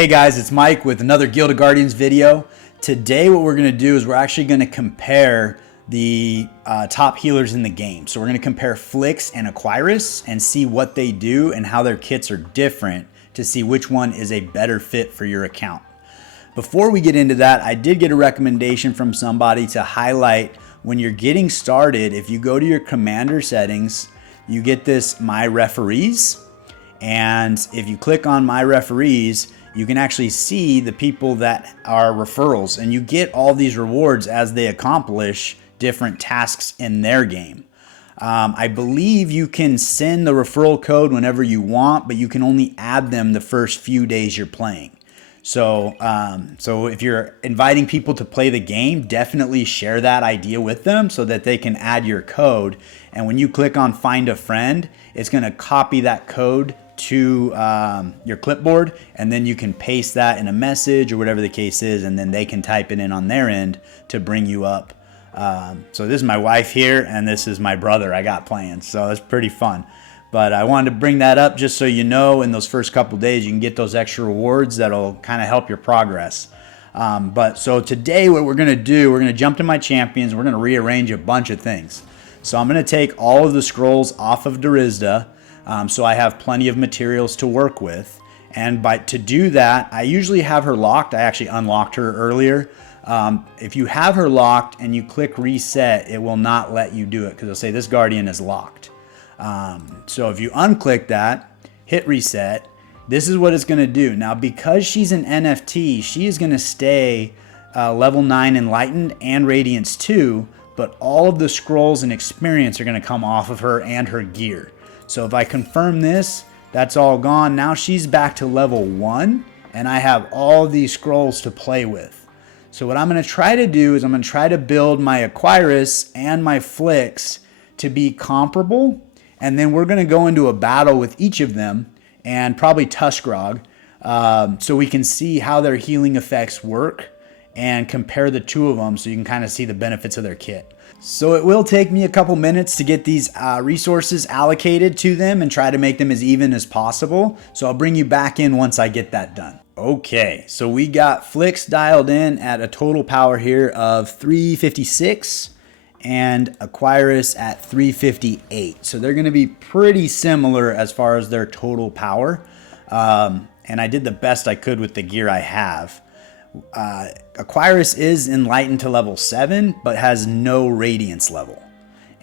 Hey guys, it's Mike with another Guild of Guardians video. Today what we're going to do is we're actually going to compare the top healers in the game. So we're going to compare Flix and Aquiris and see what they do and how their kits are different to see which one is a better fit for your account. Before we get into that, I did get a recommendation from somebody to highlight when you're getting started. If you go to your commander settings, you get this My Referees, and if you click on My Referees, you can actually see the people that are referrals, and you get all these rewards as they accomplish different tasks in their game. I believe you can send the referral code whenever you want, but you can only add them the first few days you're playing. So if you're inviting people to play the game, definitely share that idea with them so that they can add your code. And when you click on Find a Friend, it's going to copy that code to your clipboard, and then you can paste that in a message or whatever the case is, and then they can type it in on their end to bring you up. So this is my wife here, and this is my brother I got playing, so it's pretty fun. But I wanted to bring that up just so you know in those first couple days you can get those extra rewards that'll kind of help your progress. So today what we're going to do, we're going to jump to my champions, we're going to rearrange a bunch of things. So I'm going to take all of the scrolls off of Darizda, so I have plenty of materials to work with. And to do that, I usually have her locked. I actually unlocked her earlier. If you have her locked and you click reset, it will not let you do it because it'll say this guardian is locked. So if you unclick that, hit reset, this is what it's going to do. Now, because she's an NFT, she is going to stay level 9 Enlightened and Radiance 2, but all of the scrolls and experience are going to come off of her and her gear. So if I confirm this, that's all gone. Now she's back to level 1, and I have all these scrolls to play with. So what I'm going to try to do is I'm going to try to build my Aquiris and my Flix to be comparable, and then we're going to go into a battle with each of them and probably Tuskrog, so we can see how their healing effects work and compare the two of them so you can kind of see the benefits of their kit. So it will take me a couple minutes to get these resources allocated to them and try to make them as even as possible. So I'll bring you back in once I get that done. Okay, so we got Flix dialed in at a total power here of 356 and Aquiris at 358. So they're going to be pretty similar as far as their total power. And I did the best I could with the gear I have. Aquiris is enlightened to level 7 but has no radiance level,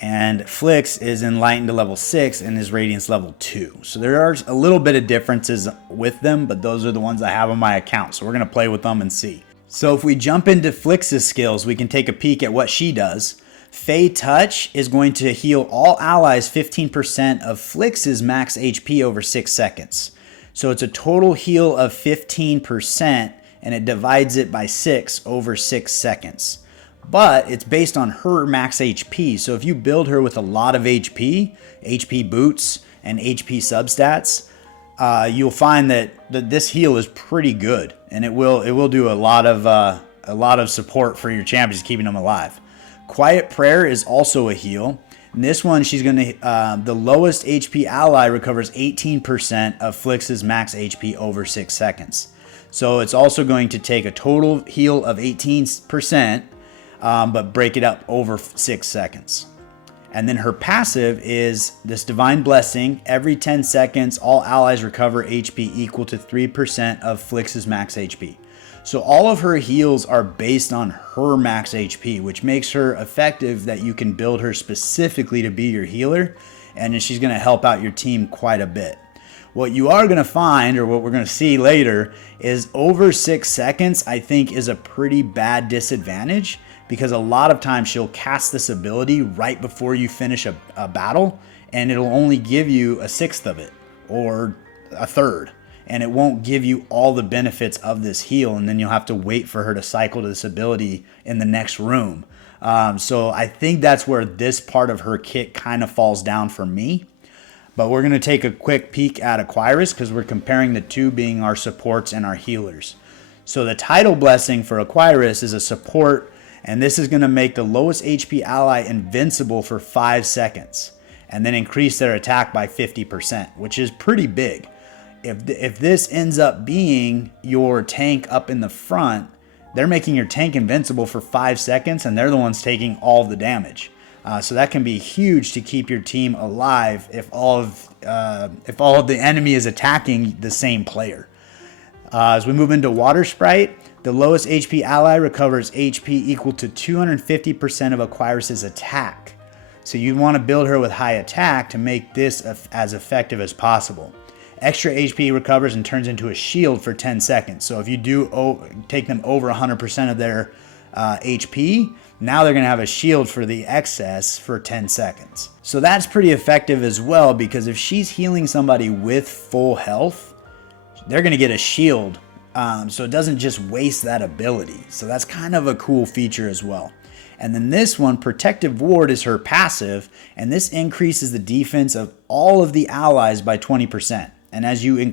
and Flix is enlightened to level 6 and is radiance level 2. So there are a little bit of differences with them, but those are the ones I have on my account, so we're going to play with them and see. So if we jump into Flix's skills, we can take a peek at what she does. Fey Touch is going to heal all allies 15% of Flix's max HP over 6 seconds. So it's a total heal of 15%, and it divides it by 6 over 6 seconds. But it's based on her max HP, so if you build her with a lot of HP boots, and HP substats, you'll find that this heal is pretty good, and it will do a lot of support for your champions, keeping them alive. Quiet Prayer is also a heal. In this one, she's going to the lowest HP ally recovers 18% of Flix's max HP over 6 seconds. So it's also going to take a total heal of 18%, but break it up over 6 seconds. And then her passive is this Divine Blessing. Every 10 seconds, all allies recover HP equal to 3% of Flix's max HP. So all of her heals are based on her max HP, which makes her effective that you can build her specifically to be your healer, and she's going to help out your team quite a bit. What you are going to find, or what we're going to see later, is over 6 seconds, I think, is a pretty bad disadvantage, because a lot of times she'll cast this ability right before you finish a battle, and it'll only give you a sixth of it, or a third, and it won't give you all the benefits of this heal, and then you'll have to wait for her to cycle to this ability in the next room. So I think that's where this part of her kit kind of falls down for me. But we're going to take a quick peek at Aquiris because we're comparing the two being our supports and our healers. So the Tidal Blessing for Aquiris is a support, and this is going to make the lowest HP ally invincible for 5 seconds, and then increase their attack by 50%, which is pretty big. if this ends up being your tank up in the front, they're making your tank invincible for 5 seconds, and they're the ones taking all the damage. So that can be huge to keep your team alive if all of the enemy is attacking the same player. As we move into Water Sprite, the lowest HP ally recovers HP equal to 250% of Aquiris' attack. So you want to build her with high attack to make this as effective as possible. Extra HP recovers and turns into a shield for 10 seconds. So if you do take them over 100% of their HP, now they're going to have a shield for the excess for 10 seconds. So that's pretty effective as well, because if she's healing somebody with full health, they're going to get a shield. So it doesn't just waste that ability. So that's kind of a cool feature as well. And then this one, Protective Ward, is her passive, and this increases the defense of all of the allies by 20%. And as you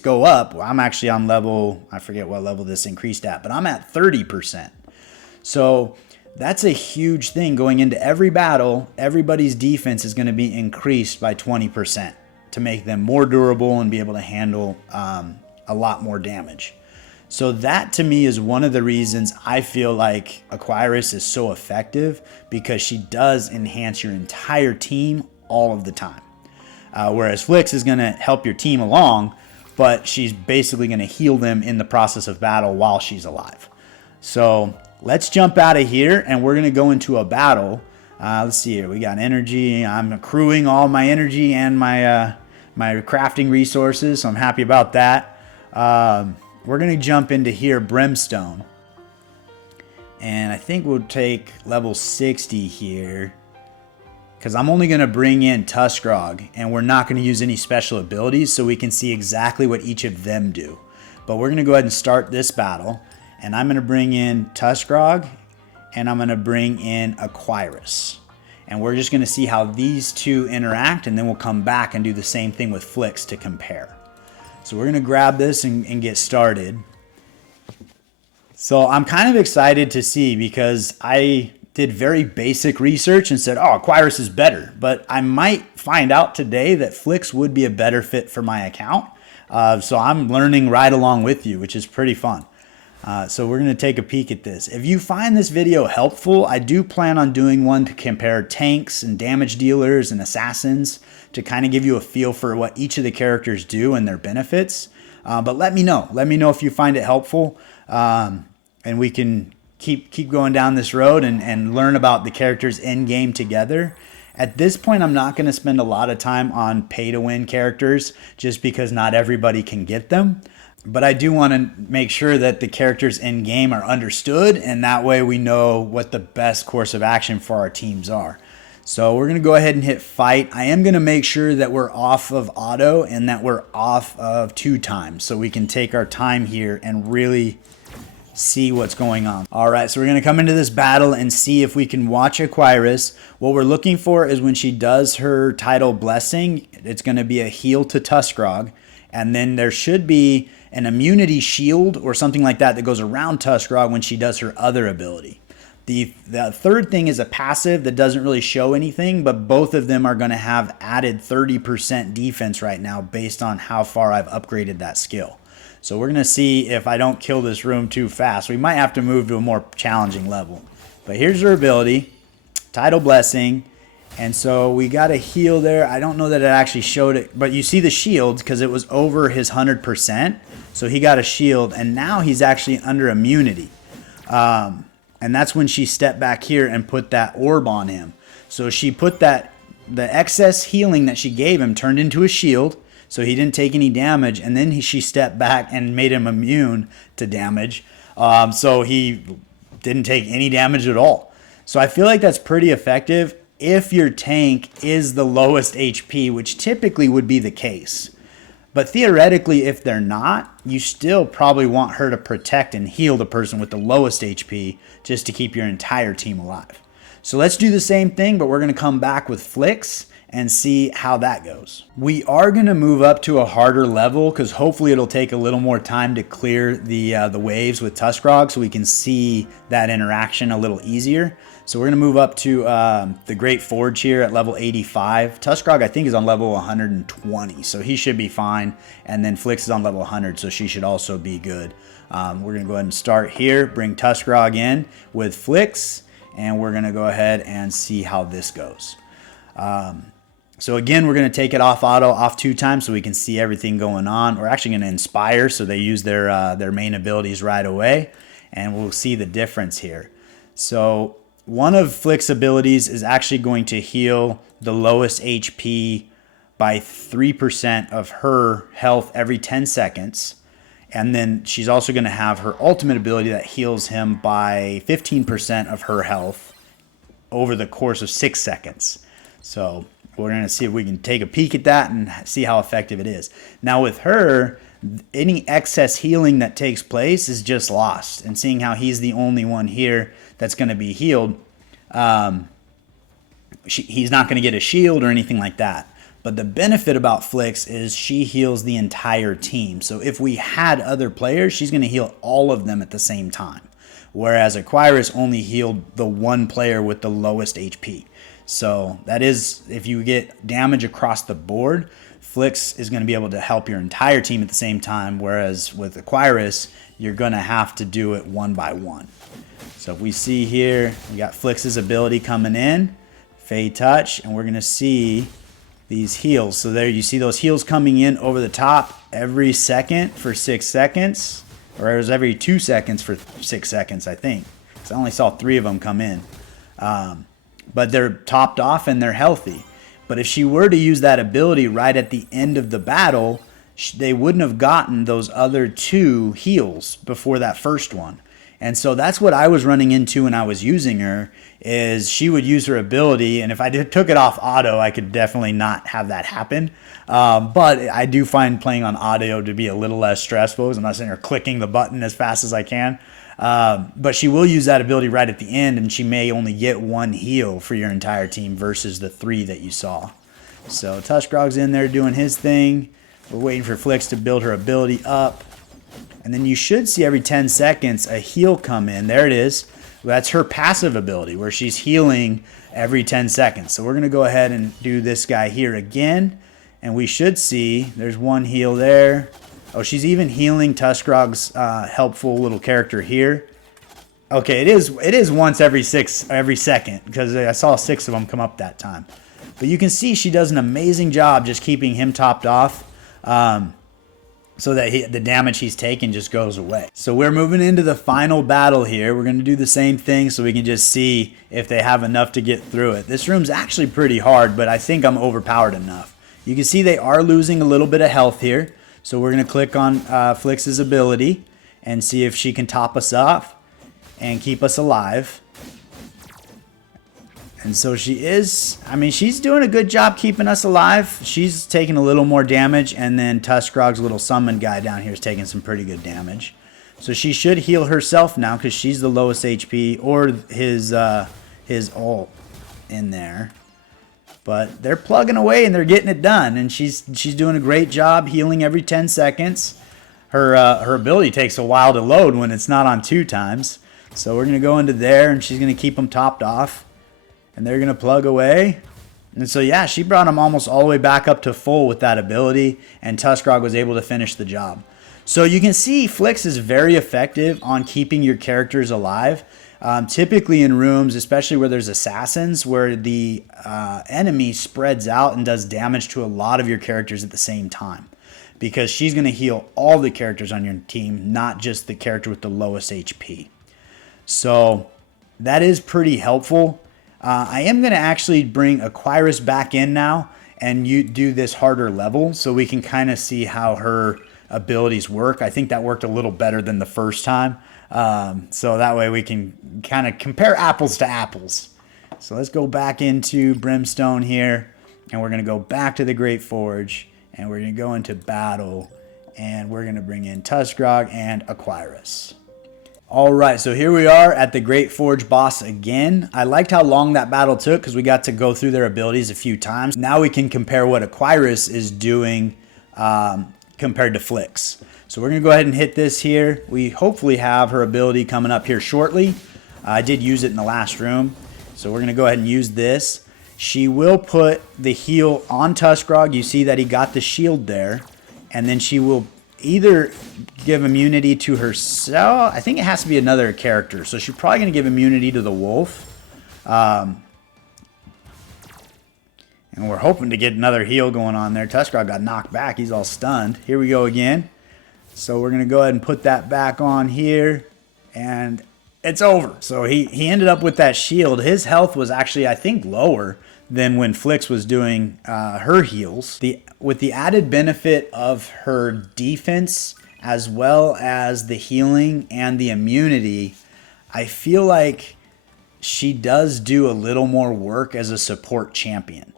go up, I'm actually on level, I forget what level this increased at, but I'm at 30%. So that's a huge thing. Going into every battle, everybody's defense is going to be increased by 20% to make them more durable and be able to handle a lot more damage. So that to me is one of the reasons I feel like Aquiris is so effective, because she does enhance your entire team all of the time. Whereas Flix is going to help your team along, but she's basically going to heal them in the process of battle while she's alive. So let's jump out of here, and we're going to go into a battle. Let's see here. We got energy. I'm accruing all my energy and my crafting resources, so I'm happy about that. We're going to jump into here, Brimstone. And I think we'll take level 60 here, because I'm only going to bring in Tuskrog, and we're not going to use any special abilities, so we can see exactly what each of them do. But we're going to go ahead and start this battle, and I'm going to bring in Tuskrog, and I'm going to bring in Aquiris. And we're just going to see how these two interact, and then we'll come back and do the same thing with Flix to compare. So we're going to grab this and get started. So I'm kind of excited to see, because I did very basic research and said, oh, Aquiris is better. But I might find out today that Flix would be a better fit for my account. So I'm learning right along with you, which is pretty fun. So we're going to take a peek at this. If you find this video helpful, I do plan on doing one to compare tanks and damage dealers and assassins, to kind of give you a feel for what each of the characters do and their benefits. But let me know. Let me know if you find it helpful, and we can keep going down this road and learn about the characters in game together. At this point, I'm not going to spend a lot of time on pay-to-win characters, just because not everybody can get them. But I do want to make sure that the characters in game are understood, and that way we know what the best course of action for our teams are. So we're going to go ahead and hit fight. I am going to make sure that we're off of auto and that we're off of 2 times, so we can take our time here and really see what's going on. All right, so we're going to come into this battle and see if we can watch Aquiris. What we're looking for is when she does her title blessing, it's going to be a heal to Tuskrog, and then there should be an immunity shield or something like that that goes around Tuskrog when she does her other ability. The third thing is a passive that doesn't really show anything, but both of them are going to have added 30% defense right now based on how far I've upgraded that skill. So we're going to see if I don't kill this room too fast. We might have to move to a more challenging level. But here's her ability, Title Blessing. And so we got a heal there. I don't know that it actually showed it, but you see the shield because it was over his 100%. So he got a shield, and now he's actually under immunity. And that's when she stepped back here and put that orb on him. So she put the excess healing that she gave him turned into a shield, so he didn't take any damage. And then she stepped back and made him immune to damage. So he didn't take any damage at all. So I feel like that's pretty effective if your tank is the lowest HP, which typically would be the case. But theoretically, if they're not, you still probably want her to protect and heal the person with the lowest HP just to keep your entire team alive. So let's do the same thing, but we're going to come back with Flix, and see how that goes. We are going to move up to a harder level because hopefully it'll take a little more time to clear the waves with Tuskrog so we can see that interaction a little easier. So we're going to move up to the Great Forge here at level 85. Tuskrog, I think, is on level 120, so he should be fine. And then Flix is on level 100, so she should also be good. We're going to go ahead and start here, bring Tuskrog in with Flix, and we're going to go ahead and see how this goes. So again, we're going to take it off auto, off 2 times so we can see everything going on. We're actually going to inspire so they use their main abilities right away, and we'll see the difference here. So one of Flix's abilities is actually going to heal the lowest HP by 3% of her health every 10 seconds. And then she's also going to have her ultimate ability that heals him by 15% of her health over the course of 6 seconds. So we're going to see if we can take a peek at that and see how effective it is. Now with her, any excess healing that takes place is just lost. And seeing how he's the only one here that's going to be healed, he's not going to get a shield or anything like that. But the benefit about Flix is she heals the entire team. So if we had other players, she's going to heal all of them at the same time. Whereas Aquiris only healed the one player with the lowest HP. So that is, if you get damage across the board, Flix is going to be able to help your entire team at the same time. Whereas with Aquiris, you're going to have to do it one by one. So if we see here, we got Flix's ability coming in, Fade Touch, and we're going to see these heals. So there you see those heals coming in over the top every second for 6 seconds, or it was every 2 seconds for 6 seconds, I think. Because I only saw 3 of them come in. But they're topped off and they're healthy. But if she were to use that ability right at the end of the battle, they wouldn't have gotten those other 2 heals before that first one. And so that's what I was running into when I was using her, is she would use her ability, and if I took it off auto, I could definitely not have that happen. But I do find playing on audio to be a little less stressful because I'm not sitting there clicking the button as fast as I can. But she will use that ability right at the end, and she may only get 1 heal for your entire team versus the 3 that you saw. So Tuskrog's in there doing his thing. We're waiting for Flix to build her ability up. And then you should see every 10 seconds a heal come in. There it is. That's her passive ability where she's healing every 10 seconds. So we're going to go ahead and do this guy here again. And we should see there's 1 heal there. Oh, she's even healing Tuskrog's helpful little character here. Okay, it is once every second because I saw 6 of them come up that time. But you can see she does an amazing job just keeping him topped off. So that the damage he's taken just goes away. So we're moving into the final battle here. We're going to do the same thing so we can just see if they have enough to get through it. This room's actually pretty hard, but I think I'm overpowered enough. You can see they are losing a little bit of health here. So we're going to click on Flix's ability and see if she can top us off and keep us alive. And so she is, I mean, she's doing a good job keeping us alive. She's taking a little more damage, and then Tuskrog's little summon guy down here is taking some pretty good damage. So she should heal herself now because she's the lowest HP, or his ult in there. But they're plugging away and they're getting it done, and she's doing a great job healing every 10 seconds. Her ability takes a while to load when it's not on 2 times. So we're going to go into there, and she's going to keep them topped off. And they're going to plug away. And so, yeah, she brought them almost all the way back up to full with that ability. And Tuskrog was able to finish the job. So you can see Flix is very effective on keeping your characters alive. Typically in rooms, especially where there's assassins, where the enemy spreads out and does damage to a lot of your characters at the same time. Because she's going to heal all the characters on your team, not just the character with the lowest HP. So that is pretty helpful. I am going to actually bring Aquiris back in now and you do this harder level so we can kind of see how her abilities work. I think that worked a little better than the first time. So that way we can kind of compare apples to apples. So let's go back into Brimstone here, and we're going to go back to the Great Forge, and we're going to go into battle, and we're going to bring in Tuskrog and Aquiris. All right, so here we are at the Great Forge boss again. I liked how long that battle took because we got to go through their abilities a few times. Now we can compare what Aquiris is doing compared to Flix. So we're going to go ahead and hit this here. We hopefully have her ability coming up here shortly. I did use it in the last room. So we're going to go ahead and use this. She will put the heal on Tuskrog. You see that he got the shield there. And then she will either give immunity to herself. I think it has to be another character. So she's probably going to give immunity to the wolf. And we're hoping to get another heal going on there. Tuskrog got knocked back. He's all stunned. Here we go again. So we're going to go ahead and put that back on here. And it's over. So he ended up with that shield. His health was actually, I think, lower than when Flix was doing her heals. With the added benefit of her defense as well as the healing and the immunity, I feel like she does do a little more work as a support champion.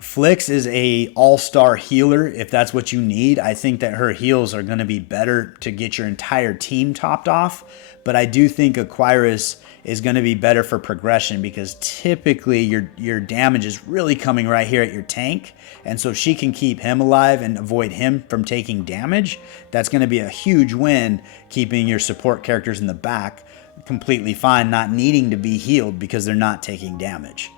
Flix is a all-star healer if that's what you need. I think that her heals are going to be better to get your entire team topped off, but I do think Aquiris is going to be better for progression because typically your damage is really coming right here at your tank, and so if she can keep him alive and avoid him from taking damage, that's going to be a huge win, keeping your support characters in the back completely fine, not needing to be healed because they're not taking damage.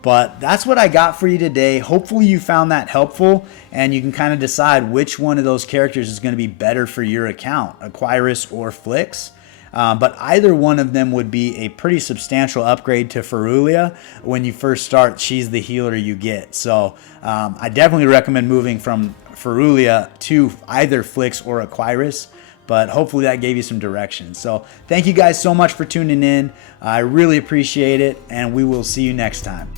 But that's what I got for you today. Hopefully you found that helpful and you can kind of decide which one of those characters is going to be better for your account, Aquiris or Flix. But either one of them would be a pretty substantial upgrade to Ferulia. When you first start, she's the healer you get. So I definitely recommend moving from Ferulia to either Flix or Aquiris. But hopefully that gave you some direction. So thank you guys so much for tuning in. I really appreciate it, and we will see you next time.